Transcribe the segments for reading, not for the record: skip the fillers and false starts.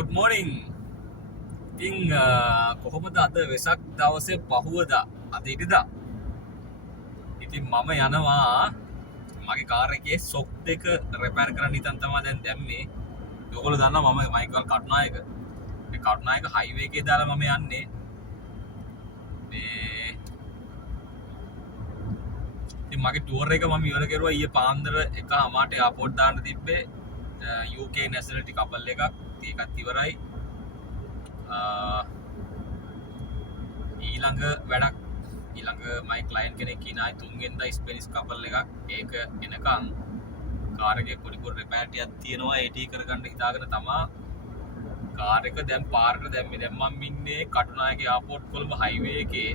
good morning. ඉතින් කොහොමද අද වෙසක් දවසේ පහුවදා අද ඉරිදා. ඉතින් මම යනවා මගේ කාර් එකේ සොක් දෙක රිපෙයාර් කරන්න ඉතින් තමයි දැන් දැම්මේ. ඔයගොල්ලෝ දන්නවා මම මයිකල් කටුනායක. මේ කටුනායක හයිවේ එකේ දාලා මම යන්නේ. මේ ඉතින් මගේ ටුවර් එක මම ඉවර කරුවා ඊයේ පාන්දර 1:00ට එයාපෝට් දාන්න තිබ්බේ. UK nationality couple එකක්. ඒකත් ඉවරයි. ඊළඟ වැඩක් ඊළඟ මයි ක්ලයින්ට් කෙනෙක් ඉනයි තුන්වෙනිදා ස්පෙනිෂ් කපල් එකක් ඒක එනකන් කාර් එකේ පොඩි පොඩි රිපෙයාර් ටිකක් තියෙනවා ඒ ටික කරගන්න හිතාගෙන තමා කාර් එක දැන් පාරට දැම්මේ. දැන් මම ඉන්නේ කටුනායක එයාපෝට් කොළඹ හයිවේ එකේ.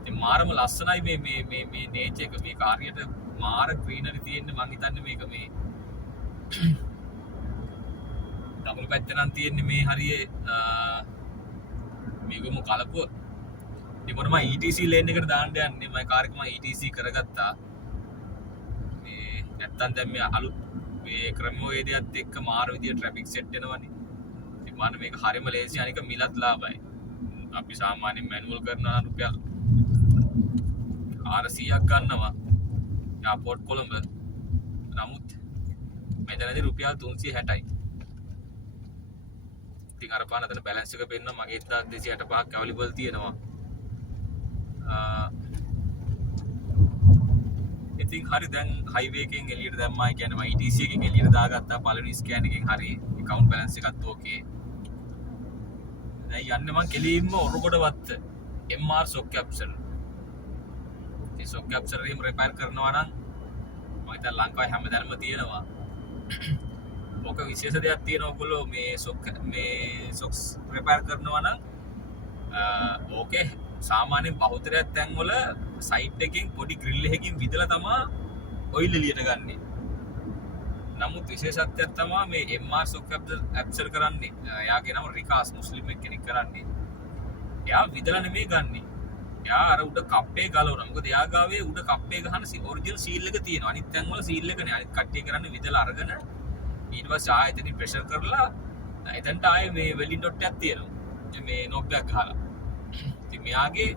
ඉතින් මාරම ලස්සනයි මේ නේචර් එක මේ කාර්යයට මාර ග්‍රීනරි තියෙන්නේ. මං හිතන්නේ මේක මේ ඩබල් පැත්ත නම් තියෙන්නේ මේ හරියේ මේකම කලපුව. ඉතින් මම ETC ලේන් එකට දාන්න යන්නේ. මම කාර් එක මම ETC කරගත්තා. මේ නැත්තම් දැන් මේ අලුත් මේ ක්‍රමවේදයත් එක්ක මාර විදියට ට්‍රැෆික් සෙට් වෙනවනේ. ඉතින් මම මේක හරියම ලේසි අනික මිලත් ලාභයි. අපි සාමාන්‍යයෙන් මැනුවල් කරනවා රුපියල් 400ක් ගන්නවා එයාපෝට් කොළඹ. නමුත් මෙතනදී රුපියල් 360යි. ඉතින් අර පාන අතන බැලන්ස් එක පෙන්නනවා මගේ 1265ක් අවයිලබල් තියෙනවා. ඉතින් හරි දැන් හයිවේ එකෙන් එළියට දැම්මා. ඒ කියන්නේ මම ETC එකෙන් එළියට දාගත්තා. පළවෙනි ස්කෑන් එකෙන් හරි account balance එකත් ඕකේ. දැන් යන්නේ මම කෙලින්ම ඔරුගොඩ වත්ත MR shock capture. මේ shock capture එකම රිපෙයාර් කරනවා නම් මම හිතා ලංකාවේ හැමදැනම තියෙනවා. ඔක විශේෂ දෙයක් තියෙනවා. ඔයගොල්ලෝ මේ සොක්ස් රිපෙයාර් කරනවා නම් ඕකේ සාමාන්‍යයෙන් බහුතරයක් තැන්වල සයිඩ් එකකින් පොඩි ග්‍රිල් එකකින් විදලා තමයි ඔයිල් එළියට ගන්නෙ. නමුත් විශේෂත්වයක් තමයි මේ MR shock capture කරන්නේ. එයාගේ නම රිකාස් මුස්ලිම් කෙනෙක් කරන්නේ. එයා විදලා නෙමෙයි ගන්නෙ. එයා අර උඩ කප්පේ ගලවනවා. මොකද එයා ගාවේ උඩ කප්පේ ගහන ඔරිජිනල් සීල් එක තියෙනවා. අනිත් තැන්වල සීල් එක නෑ. අනිත් කට්ටිය කරන්නේ විදලා අරගෙන ඊට පස්සේ ආයෙ එතනින් ප්‍රෙෂර් කරලා එතනට ආයෙ මේ වෙල්ඩින් ඩොට් එකක් තියෙනවා. මේ නොබ් එකක් ගහලා. ඉතින් මෙයාගේ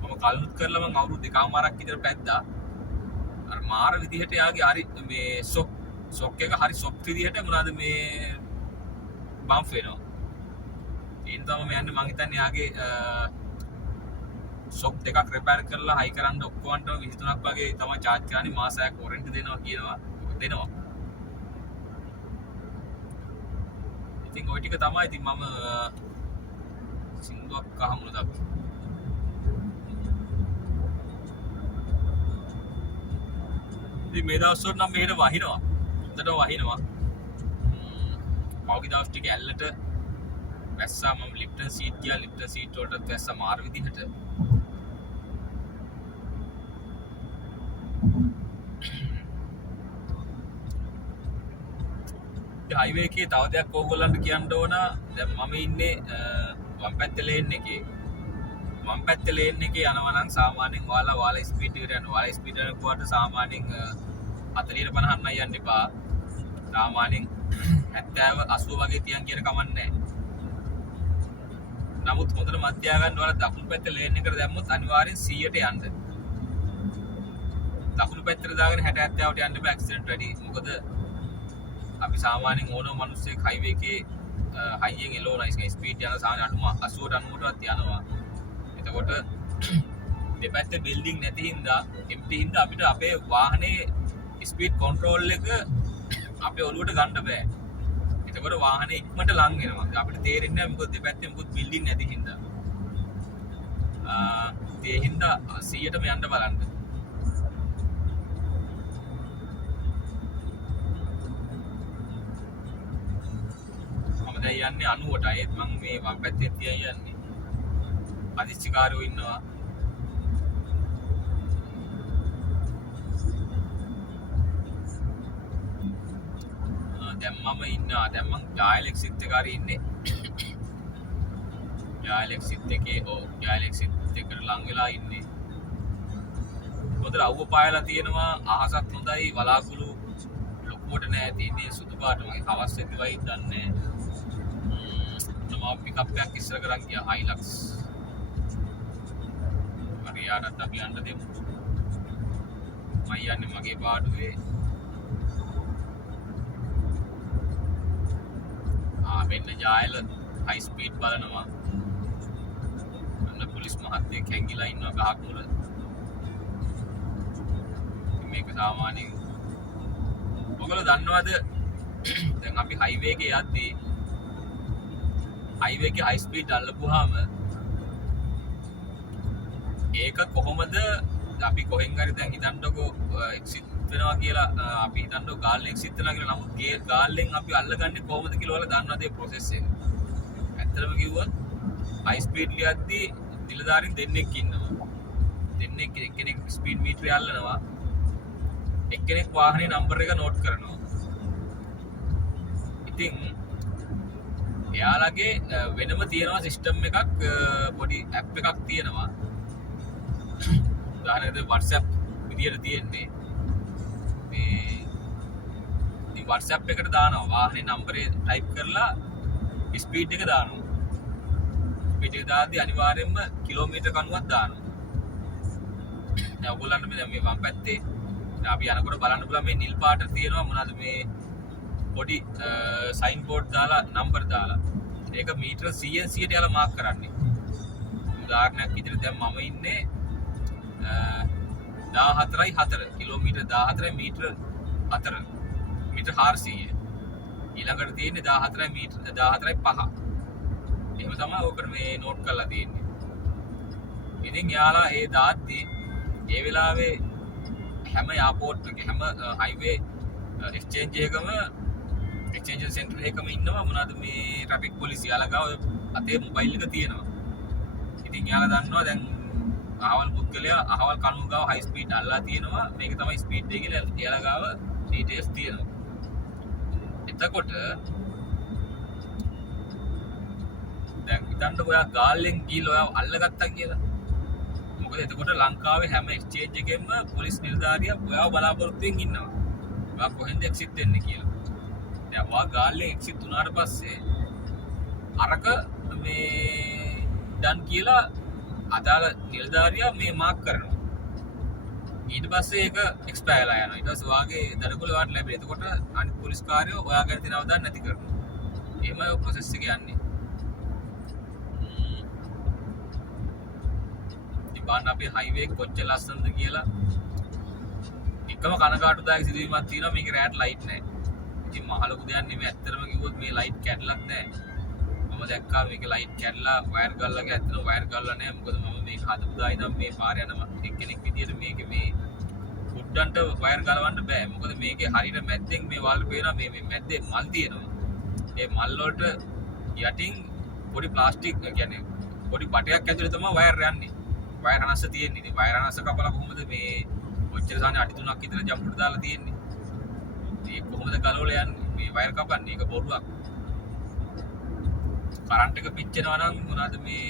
මම කල්නුත් කරලා මම අවුරුදු 2කමාරක් විතර පැද්දා. අර මාර විදිහට එයාගේ හරි මේ සොක් එක හරි සොෆ්ට් විදිහට මොනවාද මේ බම්ප් වෙනවා. ඒන් තමයි මම යන්නේ. මං හිතන්නේ එයාගේ සොක් දෙකක් රිපෙයාර් කරලා හයි කරන්න ඔක්කොන්ටම 23ක් වගේ තමයි charge කරන්නේ. මාසයක් වොරන්ටි දෙනවා. ඉතින් ඔය ටික තමයි. ඉතින් මම සිංදුවක් අහමුද අපි. ඉතින් මේ දවස්වල නම් මෙහෙට වහිනවා. හොඳට වහිනවා. පෞගි දවස් ටික ඇල්ලට වැස්සා. මම ලිෆ්ටන් සීට් ගියා. ලිෆ්ටන් සීට් වලට වැස්සා මාර විදිහට. හයිවේ එකේ තව දෙයක් ඕගොල්ලන්ට කියන්න ඕන. දැන් මම ඉන්නේ වම් පැත්තේ ලේන් එකේ. වම් පැත්තේ ලේන් එකේ යනවා නම් සාමාන්‍යයෙන් ඔයාලා ස්පීඩ් එකට යනවා. ඔයාලා ස්පීඩ් එකකට සාමාන්‍යයෙන් 40 50 නම් යන්න එපා. සාමාන්‍යයෙන් 70 80 වගේ තියන් කියන කමක් නැහැ. නමුත් හොඳට මැදියා ගන්න ඔයාලා දකුණු පැත්තේ ලේන් එකට දැම්මොත් අනිවාර්යෙන් 100ට යන්න. දකුණු පැත්තට දාගෙන 60 70ට යන්න බෑ ඇක්සිඩන්ට් වැඩි. මොකද අපි සාමාන්‍යයෙන් ඕනම මිනිස්සෙක් හයිවේ එකේ හයියෙන් එලෝනා ස්පීඩ් යන සාමාන්‍ය 80 90ටවත් යනවා. එතකොට දෙපැත්තේ බිල්ඩින් නැති හින්දා එම්ටි හින්දා අපිට අපේ වාහනේ ස්පීඩ් කන්ට්‍රෝල් එක අපේ ඔළුවට ගන්න බෑ. එතකොට වාහනේ ඉක්මනට ලං වෙනවා. අපිට තේරෙන්නේ නැහැ මොකද දෙපැත්තේ මොකද බිල්ඩින් නැති හින්දා. ඒ හින්දා 100ටම යන්න බලන්න. දැන් යන්නේ 90ට. ඒත් මම මේ වම් පැත්තේ තියන් යන්නේ. අදිස්ත්‍රිකාරයෝ ඉන්නවා. දැන් මම ඉන්නවා. දැන් මම ජායල් එක්සිට් එක හරි ඉන්නේ. ජායල් එක්සිට් එකේ ජායල් එක්සිට් එකට ලං වෙලා ඉන්නේ. හොඳට අවුව පායලා තියෙනවා. අහසත් හොඳයි. වලාකුළු ලොකුවට නෑ. තියෙන්නේ සුදු පාට මගේ හවස් වෙද්දිවයි දන්නේ මම පිකප් එකක් ඉස්සර කරන් ගියා හයිලක්ස් හරියටත් අපි යන්න දෙමු මම යන්නේ මගේ පාඩුවේ මෙන්න ජායල හයි ස්පීඩ් බලනවා අන්න පොලිස් මහත්තයෙක් හැංගිලා ඉන්නවා ගහක් මුල මේක සාමාන්‍යයෙන් ඔයගොල්ලෝ දන්නවද දැන් අපි හයිවේ එකේ යද්දී හයිවේ එකේ හයි ස්පීඩ් අල්ලපුවාම ඒක කොහොමද අපි කොහෙන් හරි දැන් හිතන්නකෝ එක්සිට් වෙනවා කියලා අපි හිතන්නකෝ ගාල්ලෙන් එක්සිට් වෙනවා කියලා නමුත් ගාල්ලෙන් අපි අල්ලගන්නේ කොහොමද කියලා ඔයාලා දන්නවද මේ ප්‍රොසෙස් එක? ඇත්තටම කිව්වොත් හයි ස්පීඩ් ලියද්දී නිලධාරීන් දෙන්නෙක් ඉන්නවා. දෙන්නෙක් එක්කෙනෙක් ස්පීඩ් මීටරය අල්ලනවා. එක්කෙනෙක් වාහනේ නම්බර් එක නෝට් කරනවා. ඉතින් එයාලගේ වෙනම තියෙනවා සිස්ටම් එකක් පොඩි ඇප් එකක් තියෙනවා. උදාහරණයකට WhatsApp විදියට තියෙන්නේ මේ WhatsApp එකට දානවා වාහනේ නම්බරේ ටයිප් කරලා ස්පීඩ් එක දානවා. ස්පීඩ් එක දාද්දී අනිවාර්යයෙන්ම කිලෝමීටර කණුවක් දානවා. දැන් ඔයගොල්ලන්ට මේ වම් පැත්තේ අපි යනකොට බලන්න පුළුවන් මේ නිල් පාට තියෙනවා මොනවාද මේ පොඩි සයින් බෝඩ් දාලා නම්බර් දාලා. ඒක මීටර 100ට යාලා මාක් කරන්නේ. උදාහරණයක් විදිහට දැන් මම ඉන්නේ 14.4 කිලෝමීටර් 14 මීටර 4 මීටර 400 ඊළඟට තියෙන්නේ 14 මීටර 14.5 එහෙම තමයි ඕකට මේ නෝට් කරලා තියෙන්නේ. ඉතින් යාලා ඒ දාද්දී ඒ වෙලාවේ හැම එයාපෝට් එකේ හැම හයිවේ එක්ස්චේන්ජ් එකම එක්ස්චේන්ජ් සෙන්ටර් එකම ඉන්නවා මොනවාද මේ ට්‍රැෆික් පොලිස් යාලා ගාව අතේ මොබයිල් එක තියෙනවා. ඉතින් යාලා දන්නවා දැන් අහවල් පුද්ගලයා අහවල් කණුව ගාව හයි ස්පීඩ් අල්ලලා තියෙනවා මේක තමයි ස්පීඩ් එක කියලා එයාලා ගාව ඩීටේල්ස් තියෙනවා. එතකොට දැන් හිතන්න ඔයා ගාල්ලෙන් ගිහලා ඔයා අල්ලගත්තා කියලා. මොකද එතකොට ලංකාවේ හැම එක්ස්චේන්ජ් එකෙම පොලිස් නිලධාරියා ඔයාව බලාපොරොත්තුෙන් ඉන්නවා. ඔයා කොහෙන්ද එක්සිට් වෙන්නේ කියලා. දැන් ඔයා ගාල්ලෙන් එක්සිට් වුණාට පස්සේ අරක මේ ඩන් කියලා අදාළ නිලධාරියා මේ මාක් කරනවා. ඊට පස්සේ ඒක එක්ස්පයර් වෙලා යනවා. ඊට පස්සේ ඔයාගේ දඩකොළ ඔයාට ලැබෙයි. එතකොට අනිත් පොලිස් කාර්යෝ ඔයා ගැන තියෙන අවධානය නැති කරනවා. එහෙමයි ඔය ප්‍රොසෙස් එක යන්නේ. ඉතින් බලන්න අපි හයිවේ කොච්චර ලස්සනද කියලා. එකම කනගාටුදායක සිදුවීමක් තියෙනවා මේකේ රෑට ලයිට් නැහැ. ඉතින් මහ ලොකු දෙයක් නෙමෙයි. ඇත්තටම කිව්වොත් මේ ලයිට් කැඩලක් නැහැ. මම දැක්කා මේක ලයිට් කැඩලා වයර් ගල්ලා ඇත්තටම වයර් ගල්ලා නැහැ. මොකද මම මේක හදපු දා ඉඳන් මේ පාරේ යන එක්කෙනෙක් විදියට මේකේ මේ උඩන්ට වයර් ගලවන්න බෑ. මොකද මේකේ හරියට මැද්දෙන් මේ වල පේනවා මේ මැද්දේ මල් තියෙනවා. ඒ මල් වලට යටින් පොඩි ප්ලාස්ටික් කියන්නේ පොඩි බටයක් ඇතුලේ තමයි වයර් යන්නේ. වයර් හනස්ස තියෙන්නේ. ඉතින් වයර් හනස්ස කපලා කොහොමද මේ ඔච්චර සානේ අඩි 3ක් විතර ජම්පුට දාලා තියෙන්නේ. ඒක කොහොමද ගලවලා යන්නේ? මේ වයර් කපන්නේ ඒක බොරුවක්. කරන්ට් එක පිච්චෙනවා නම් මොනවාද මේ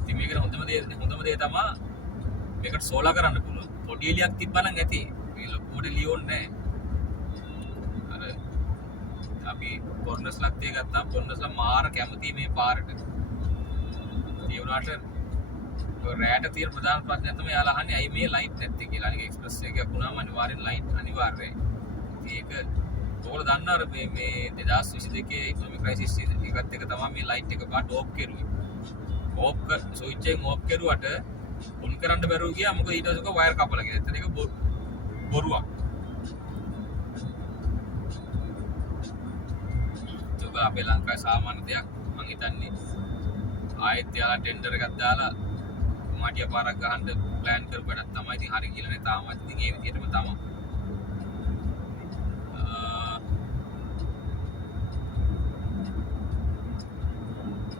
ඉතින් මේකට හොඳම දේ තමයි මේකට සෝලා කරන්න පුළුවන්. පොඩි එලියක් තිබ්බනම් ඇති. මේ ලොකුවට ලියෝන්නේ නැහැ. අර අපි පොර්නස්ලක් තිය ගත්තාම පොර්නස්ලා මාර කැමති මේ පාරට. ඒ වුණාට රෑට තියෙන ප්‍රධාන ප්‍රශ්නය තමයි යාලා අහන්නේ ඇයි මේ ලයිට් නැත්තේ කියලා. අනික එක්ස්ප්‍රස් එකක් වුණාම අනිවාර්යෙන් ලයිට් අනිවාර්යයි. ඒක ඔයාලා දන්නා මේ 2022 ඉකොනොමික් ක්‍රයිසිස් එකත් එක තමයි මේ ලයිට් එක පාට ඕෆ් කරුවේ. ඕෆ් ස්විච් එකෙන් ඕෆ් කරුවට ඔන් කරන්න බැරුව ගියා. මොකද ඊට පස්සේ වයර් කපලා ගියා. එතන ඒක බොරුවක්. ඒක අපේ ලංකාවේ සාමාන්‍ය දෙයක් මම හිතන්නේ. ආයෙත් යාලා ටෙන්ඩර් එකක් දාලා මාටිය පාරක් ගහන්න ප්ලෑන් කරපුවාට තමයි ඉතින් හරි කියලා නේ තාමත්. ඉතින් ඒ විදිහටම තමයි.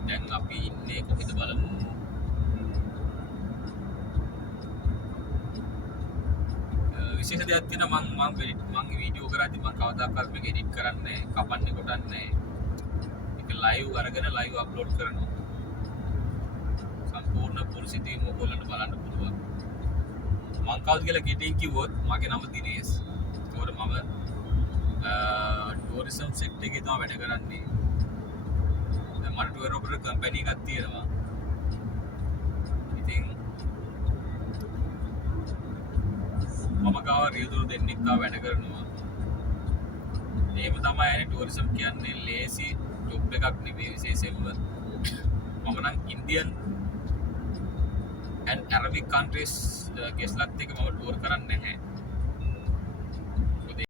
දැන් අපි ඉන්නේ කොහෙද බලමු. විශේෂ දෙයක් තියෙනවා මම වීඩියෝ කරද්දී මම කවදාකවත් මේක එඩිට් කරන්නේ නැහැ, කපන්නේ කොටන්නේ නැහැ. ඒක ලයිව් අරගෙන ලයිව් අප්ලෝඩ් කරනවා. සම්පූර්ණ පොලිසියම ඔයගොල්ලන්ට බලන්න පුළුවන්. මම කවුද කියලා ගෙටින් කිව්වොත් මගේ නම දිනේෂ්. ඒකට මම ටූරිසම් සෙක්ටර් එකේ තමයි වැඩ කරන්නේ. දැන් මට ටුවර් ඔපරේටර් කම්පැනි එකක් තියෙනවා. ඉතින් මම ගාව රියදුරු දෙන්නෙක් ගාව වැඩ කරනවා. එහෙම තමයි අනේ ටූරිසම් කියන්නේ ලේසි ජොබ් එකක් නෙවෙයි විශේෂයෙන්ම. මම නම් ඉන්දියන් and Arabic countries ගෙස්ලත් එක මම ටුවර් කරන්නේ නැහැ.